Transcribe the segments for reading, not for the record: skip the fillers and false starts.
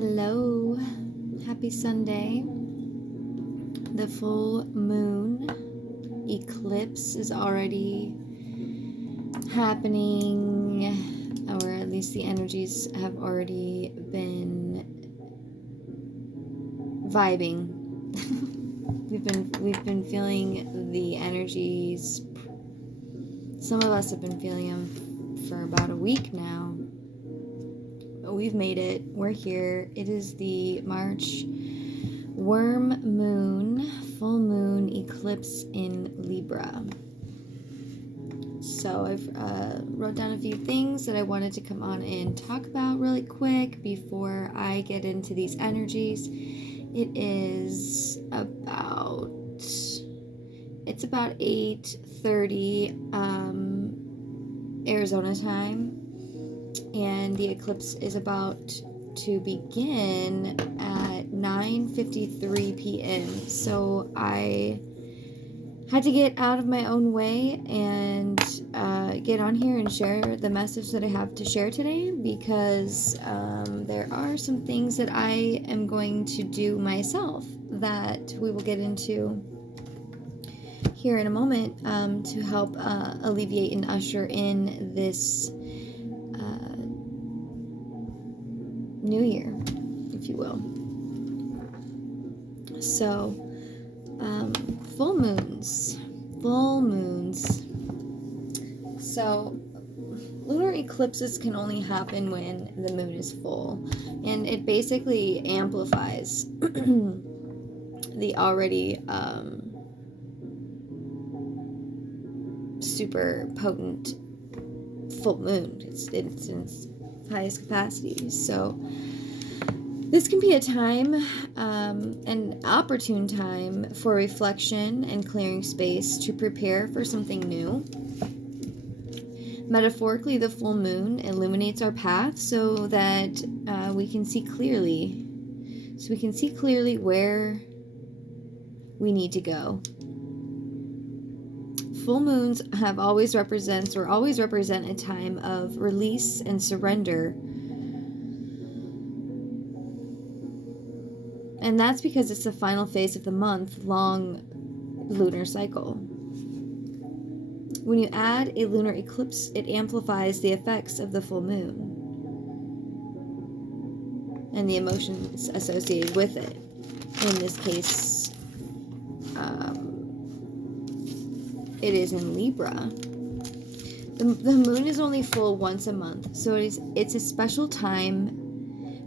Hello, happy Sunday. The full moon eclipse is already happening, or at least the energies have already been vibing. we've been feeling the energies. Some of us have been feeling them for about a week now. We've made it. We're here. It is the March worm moon, full moon eclipse in Libra. So I've wrote down a few things that I wanted to come on and talk about really quick before I get into these energies. It is about 8:30 Arizona time. And the eclipse is about to begin at 9:53 p.m. So I had to get out of my own way and get on here and share the message that I have to share today, because there are some things that I am going to do myself that we will get into here in a moment to help alleviate and usher in this new year, if you will. So full moons. So lunar eclipses can only happen when the moon is full, and it basically amplifies the already super potent full moon. It's in its highest capacity. So this can be a time, an opportune time for reflection and clearing space to prepare for something new. Metaphorically, the full moon illuminates our path so that we can see clearly. So we can see clearly where we need to go. Full moons always represent a time of release and surrender. And that's because it's the final phase of the month-long lunar cycle. When you add a lunar eclipse, it amplifies the effects of the full moon and the emotions associated with it. In this case, it is in Libra. The moon is only full once a month, so it's a special time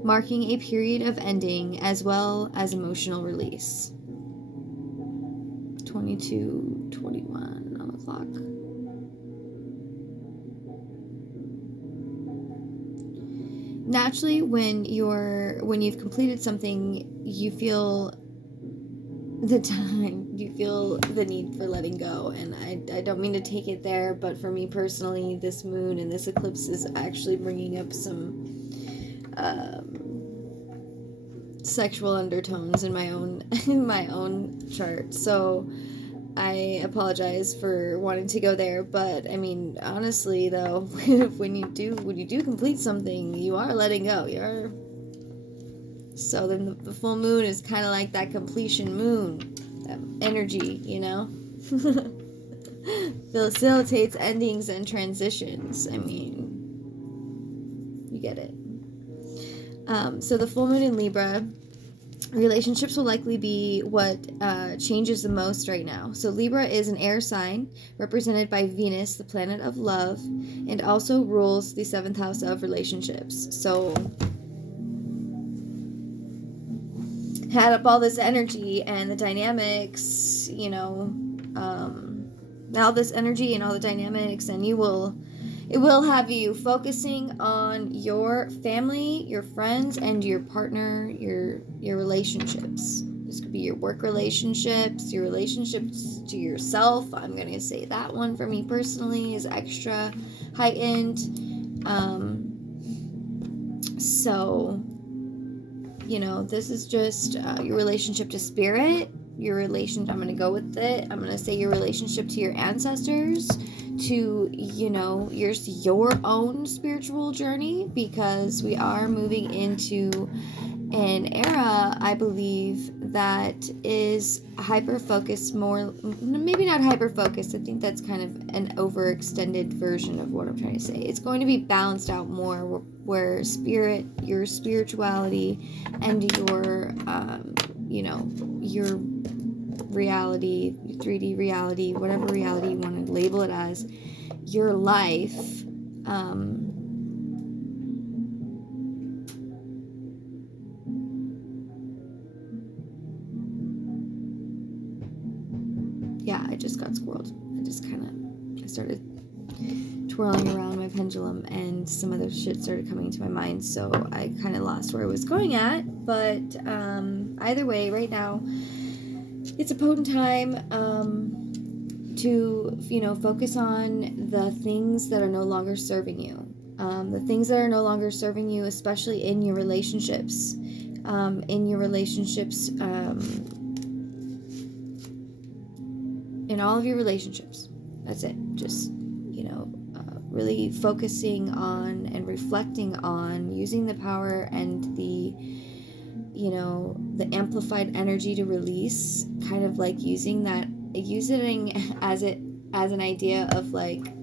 marking a period of ending as well as emotional release. 22:21 on the clock. Naturally, when you've completed something, you feel the need for letting go. And I don't mean to take it there, but for me personally, this moon and this eclipse is actually bringing up some sexual undertones in my own chart. So I apologize for wanting to go there, but I mean, honestly though, when you do complete something, you are letting go. So then the full moon is kind of like that completion moon, that energy, facilitates endings and transitions. I mean, you get it. So the full moon in Libra, relationships will likely be what changes the most right now. So Libra is an air sign represented by Venus, the planet of love, and also rules the 7th house of relationships. So had up all this energy and the dynamics, all this energy and all the dynamics, and it will have you focusing on your family, your friends, and your partner, your relationships. This could be your work relationships, your relationships to yourself. I'm going to say that one for me personally is extra heightened. So, this is just your relationship to spirit, I'm going to go with it. I'm going to say your relationship to your ancestors, to, your own spiritual journey, because we are moving into an era, I believe, that is hyper-focused more, maybe not hyper-focused, I think that's kind of an overextended version of what I'm trying to say. It's going to be balanced out more, where your spirituality and your, your reality, 3D reality, whatever reality you want to label it as, your life, yeah, I just got squirreled. I started twirling around my pendulum, and some other shit started coming into my mind, so I kind of lost where I was going at. But either way, right now, it's a potent time to, focus on the things that are no longer serving you. The things that are no longer serving you, especially in your relationships. In all of your relationships. That's it. Just, really focusing on and reflecting on using the power and the amplified energy to release, kind of like using as an idea of like,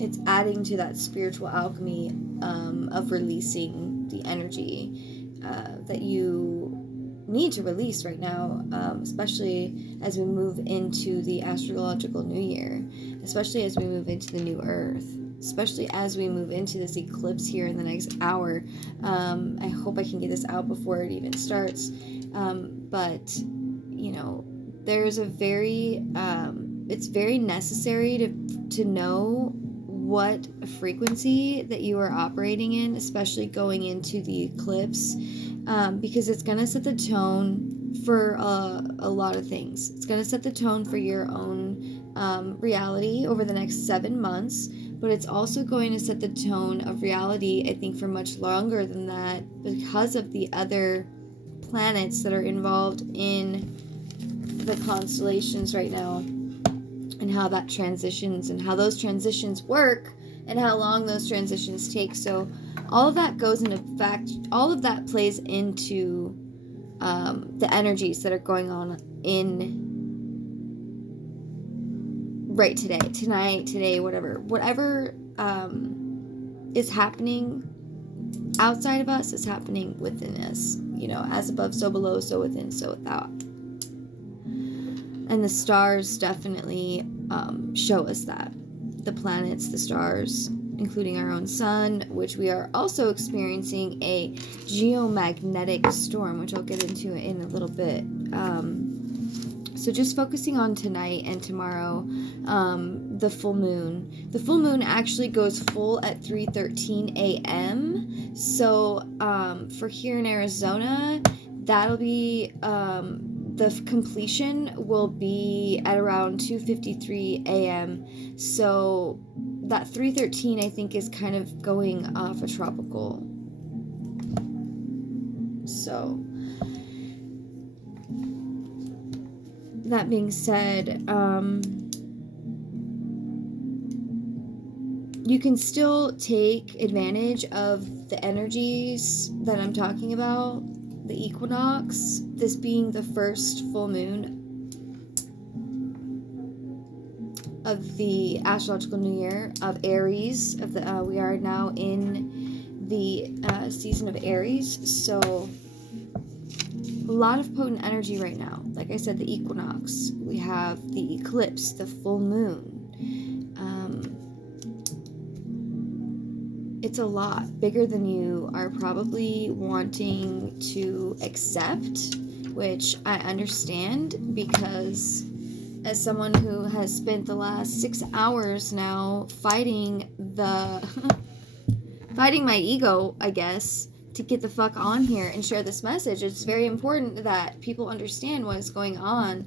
it's adding to that spiritual alchemy of releasing the energy that you need to release right now, especially as we move into the astrological new year, especially as we move into the new earth, especially as we move into this eclipse here in the next hour. I hope I can get this out before it even starts, but there's it's very necessary to know what frequency that you are operating in, especially going into the eclipse, because it's going to set the tone for a lot of things. It's going to set the tone for your own reality over the next 7 months, but it's also going to set the tone of reality, I think, for much longer than that, because of the other planets that are involved in the constellations right now, and how that transitions, and how those transitions work, and how long those transitions take. So all of that goes into fact, all of that plays into the energies that are going on in right today, tonight, today, whatever is happening outside of us is happening within us. As above, so below, so within, so without. And the stars definitely show us that. The planets, the stars, including our own sun, which we are also experiencing a geomagnetic storm, which I'll get into in a little bit. So just focusing on tonight and tomorrow, the full moon. The full moon actually goes full at 3:13 a.m. So for here in Arizona, that'll be... the completion will be at around 2:53 a.m. So that 3:13, I think, is kind of going off a tropical. So that being said, you can still take advantage of the energies that I'm talking about. The equinox, this being the first full moon of the astrological new year of Aries. We are now in the season of Aries, so a lot of potent energy right now. Like I said, the equinox. We have the eclipse, the full moon. It's a lot bigger than you are probably wanting to accept, which I understand, because as someone who has spent the last 6 hours now fighting my ego, I guess, to get the fuck on here and share this message, it's very important that people understand what is going on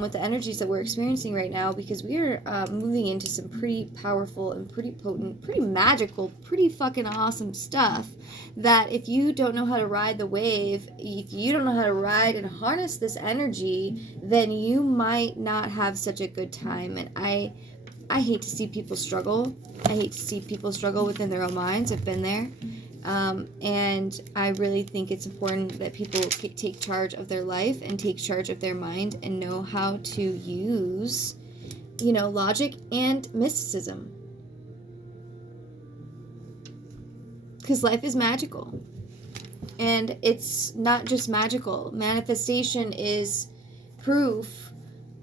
with the energies that we're experiencing right now, because we are moving into some pretty powerful and pretty potent, pretty magical, pretty fucking awesome stuff, that if you don't know how to ride the wave, if you don't know how to ride and harness this energy, then you might not have such a good time. And I I hate to see people struggle. I hate to see people struggle within their own minds. I've been there. And I really think it's important that people take charge of their life and take charge of their mind and know how to use, logic and mysticism. Because life is magical. And it's not just magical. Manifestation is proof.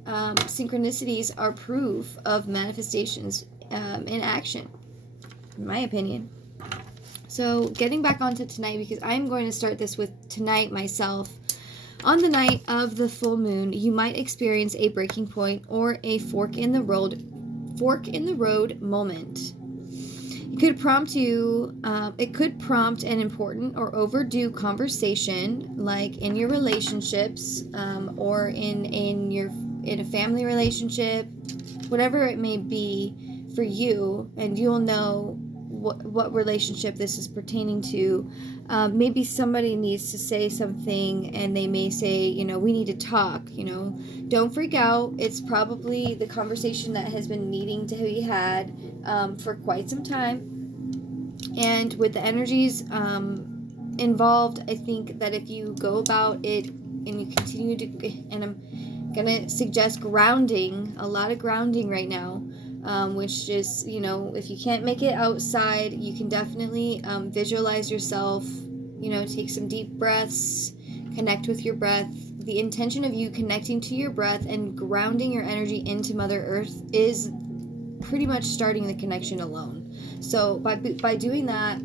Synchronicities are proof of manifestations in action, in my opinion. So getting back onto tonight, because I'm going to start this with tonight myself. On the night of the full moon, you might experience a breaking point or a fork in the road moment. It could prompt an important or overdue conversation, like in your relationships, or in a family relationship, whatever it may be for you, and you'll know what relationship this is pertaining to. Maybe somebody needs to say something, and they may say, we need to talk. Don't freak out. It's probably the conversation that has been needing to be had for quite some time. And with the energies involved, I think that if you go about it and you continue to, and I'm gonna suggest grounding, a lot of grounding right now. Which is, if you can't make it outside, you can definitely visualize yourself, take some deep breaths, connect with your breath. The intention of you connecting to your breath and grounding your energy into Mother Earth is pretty much starting the connection alone. So by doing that,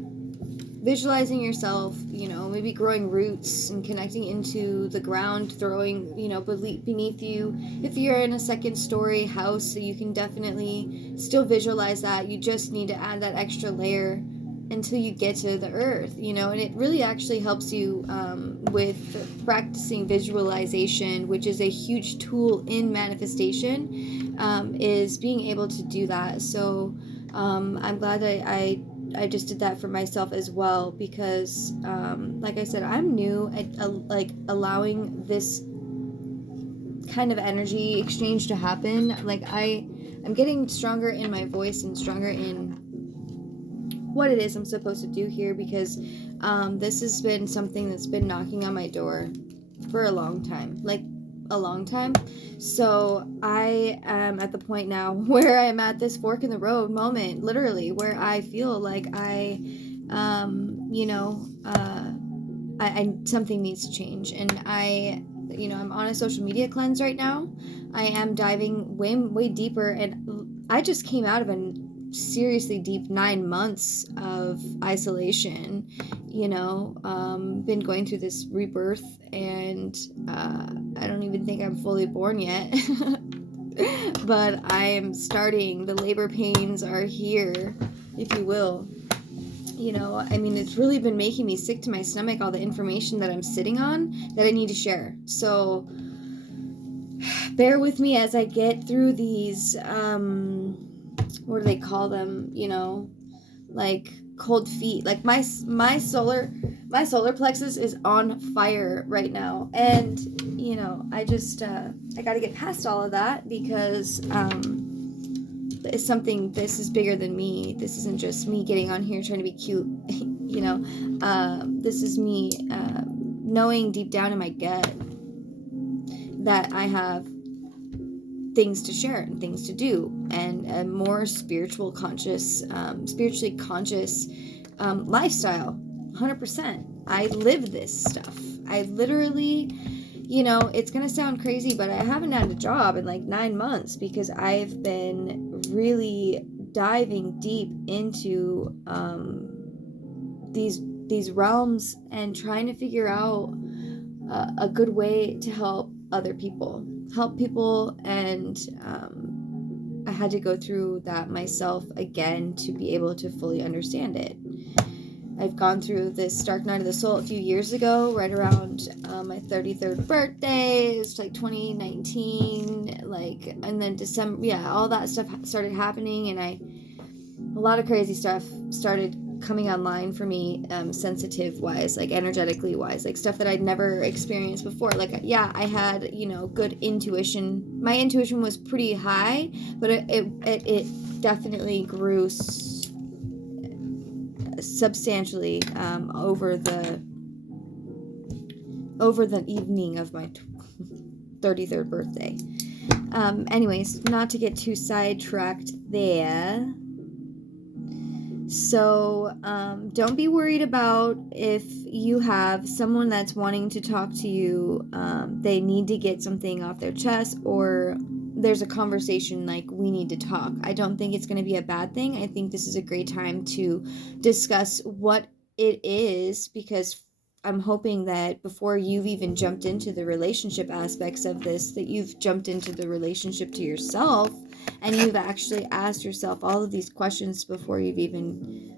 visualizing yourself, maybe growing roots and connecting into the ground, throwing, beneath you. If you're in a second story house, so you can definitely still visualize that. You just need to add that extra layer until you get to the earth, and it really actually helps you with practicing visualization, which is a huge tool in manifestation, is being able to do that. So I'm glad that I just did that for myself as well, because like I said, I'm new at allowing this kind of energy exchange to happen. I'm getting stronger in my voice and stronger in what it is I'm supposed to do here, because this has been something that's been knocking on my door for a long time. So I am at the point now where I'm at this fork in the road moment, literally, where I feel like I something needs to change. And I'm on a social media cleanse right now. I am diving way deeper, and I just came out of a seriously deep 9 months of isolation, been going through this rebirth, and I don't even think I'm fully born yet. But I am starting. The labor pains are here, if you will. It's really been making me sick to my stomach, all the information that I'm sitting on that I need to share. So bear with me as I get through these, what do they call them? Like cold feet. Like my solar plexus is on fire right now. And, I just, I got to get past all of that, because, it's something, this is bigger than me. This isn't just me getting on here trying to be cute, this is me, knowing deep down in my gut that I have things to share and things to do, and a more spiritually conscious lifestyle. 100%. I live this stuff. I literally, it's gonna sound crazy, but I haven't had a job in 9 months, because I've been really diving deep into these realms and trying to figure out a good way to help other people. And I had to go through that myself again to be able to fully understand it. I've gone through this dark night of the soul a few years ago, right around my 33rd birthday. It's 2019, and then December, all that stuff started happening, and a lot of crazy stuff started coming online for me, sensitive wise, like energetically wise, like stuff that I'd never experienced before. Like, yeah, I had, good intuition. My intuition was pretty high, but it definitely grew substantially over the evening of my 33rd birthday. Anyways, not to get too sidetracked there. So don't be worried about if you have someone that's wanting to talk to you, they need to get something off their chest, or there's a conversation like, we need to talk. I don't think it's going to be a bad thing. I think this is a great time to discuss what it is, because I'm hoping that before you've even jumped into the relationship aspects of this, that you've jumped into the relationship to yourself, and you've actually asked yourself all of these questions before you've even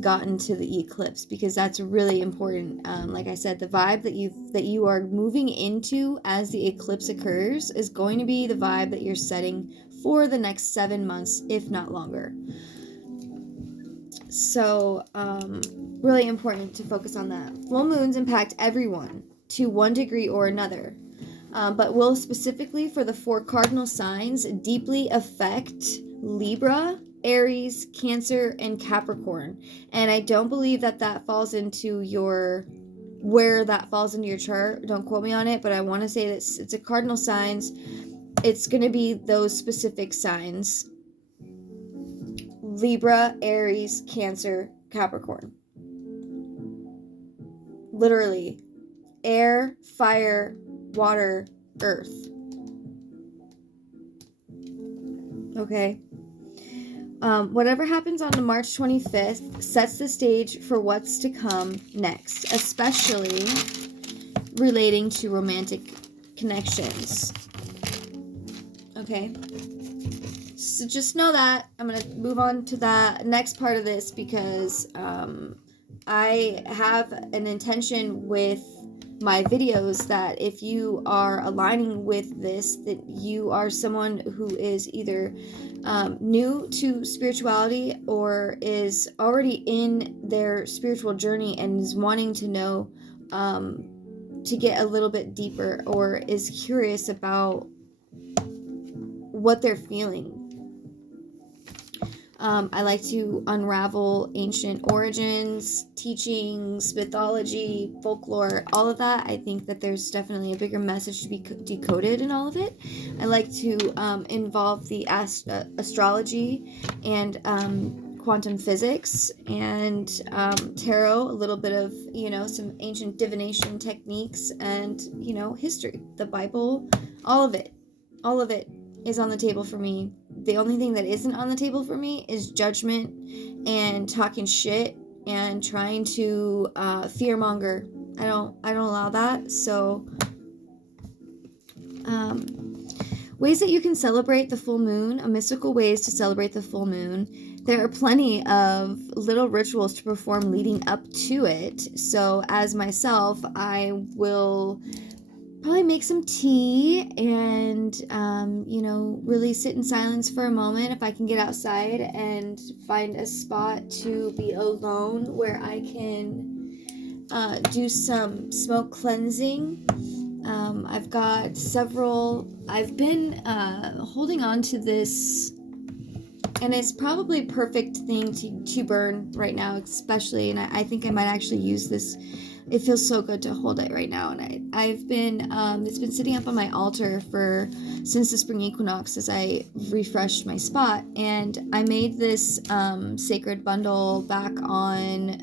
gotten to the eclipse, because that's really important. Like I said, the vibe that you are moving into as the eclipse occurs is going to be the vibe that you're setting for the next 7 months, if not longer. So really important to focus on that. Full moons impact everyone to one degree or another, but will specifically for the 4 cardinal signs deeply affect Libra, Aries, Cancer, and Capricorn. And I don't believe that falls into where that falls into your chart. Don't quote me on it, but I want to say that it's a cardinal signs. It's going to be those specific signs: Libra, Aries, Cancer, Capricorn. Literally, air, fire, water, earth. Okay? Whatever happens on the March 25th sets the stage for what's to come next, especially relating to romantic connections. Okay? So just know that. I'm going to move on to the next part of this, because I have an intention with my videos that if you are aligning with this, that you are someone who is either new to spirituality or is already in their spiritual journey and is wanting to know, to get a little bit deeper, or is curious about what they're feeling. I like to unravel ancient origins, teachings, mythology, folklore, all of that. I think that there's definitely a bigger message to be decoded in all of it. I like to involve the astrology and quantum physics and tarot, a little bit of, some ancient divination techniques, and, history, the Bible, all of it is on the table for me. The only thing that isn't on the table for me is judgment and talking shit and trying to fearmonger. I don't allow that. So ways that you can celebrate the full moon, mystical ways to celebrate the full moon. There are plenty of little rituals to perform leading up to it. So as myself, I will probably make some tea and, really sit in silence for a moment if I can get outside and find a spot to be alone where I can do some smoke cleansing. I've got I've been holding on to this, and it's probably a perfect thing to burn right now, especially, and I think I might actually use this. It feels so good to hold it right now, and I've been it's been sitting up on my altar since the spring equinox as I refreshed my spot, and I made this sacred bundle back on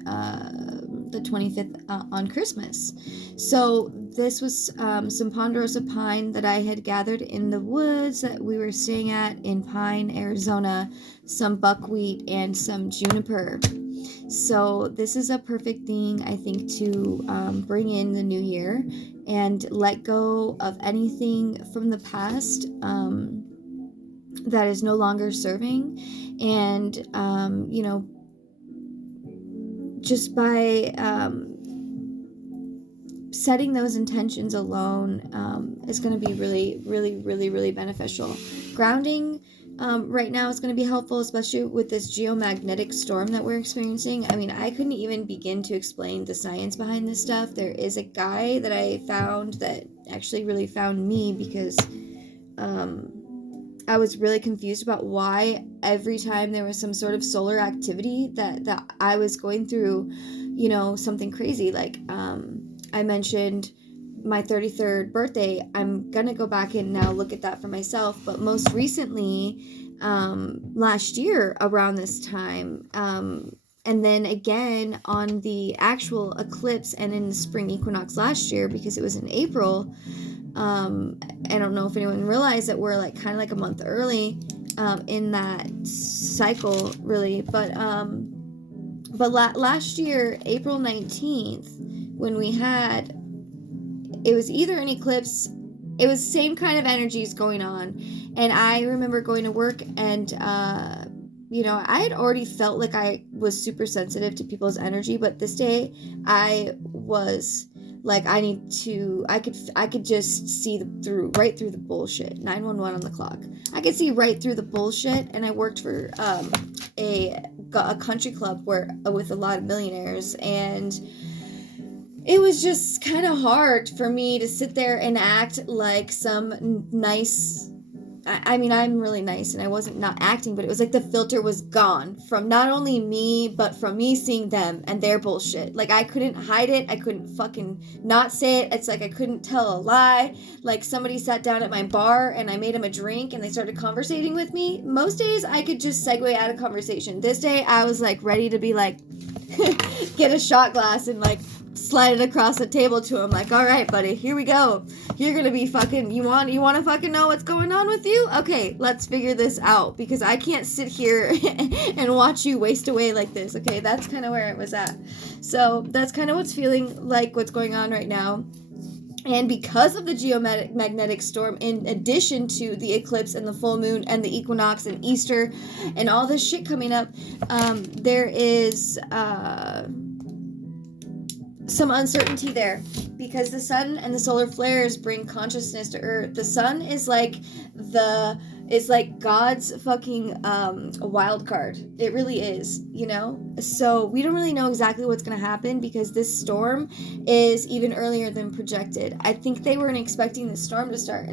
the 25th on Christmas. So this was some ponderosa pine that I had gathered in the woods that we were staying at in Pine, Arizona, some buckwheat, and some juniper. So this is a perfect thing, I think, to bring in the new year and let go of anything from the past that is no longer serving. And, just by setting those intentions alone is going to be really, really, really, really beneficial. Grounding right now is going to be helpful, especially with this geomagnetic storm that we're experiencing. I mean, I couldn't even begin to explain the science behind this stuff. There is a guy that I found that actually really found me because I was really confused about why every time there was some sort of solar activity that I was going through, something crazy. Like I mentioned my 33rd birthday. I'm gonna go back and now look at that for myself. But most recently, last year around this time, and then again on the actual eclipse and in the spring equinox last year, because it was in April. I don't know if anyone realized that we're like kind of like a month early in that cycle, really. But last year, April 19th, when we had, it was either an eclipse, it was same kind of energies going on, and I remember going to work and I had already felt like I was super sensitive to people's energy, but this day I was like, I could just see right through the bullshit. 911 on the clock. I could see right through the bullshit, and I worked for a country club with a lot of millionaires, and it was just kind of hard for me to sit there and act like some nice. I mean, I'm really nice, and I wasn't not acting, but it was like the filter was gone from not only me, but from me seeing them and their bullshit. Like, I couldn't hide it. I couldn't fucking not say it. It's like I couldn't tell a lie. Like, somebody sat down at my bar, and I made them a drink, and they started conversating with me. Most days, I could just segue out of conversation. This day, I was, like, ready to be, like, get a shot glass and, like, slide it across the table to him, like, all right, buddy, here we go. You're gonna be fucking, you want to fucking know what's going on with you? Okay, let's figure this out, because I can't sit here and watch you waste away like this. Okay, that's kind of where it was at. So that's kind of what's feeling like what's going on right now. And because of the geomagnetic storm, in addition to the eclipse and the full moon and the equinox and Easter and all this shit coming up, there is some uncertainty there, because the sun and the solar flares bring consciousness to Earth. The sun is like God's fucking wild card. It really is, So we don't really know exactly what's going to happen, because this storm is even earlier than projected. I think they weren't expecting the storm to start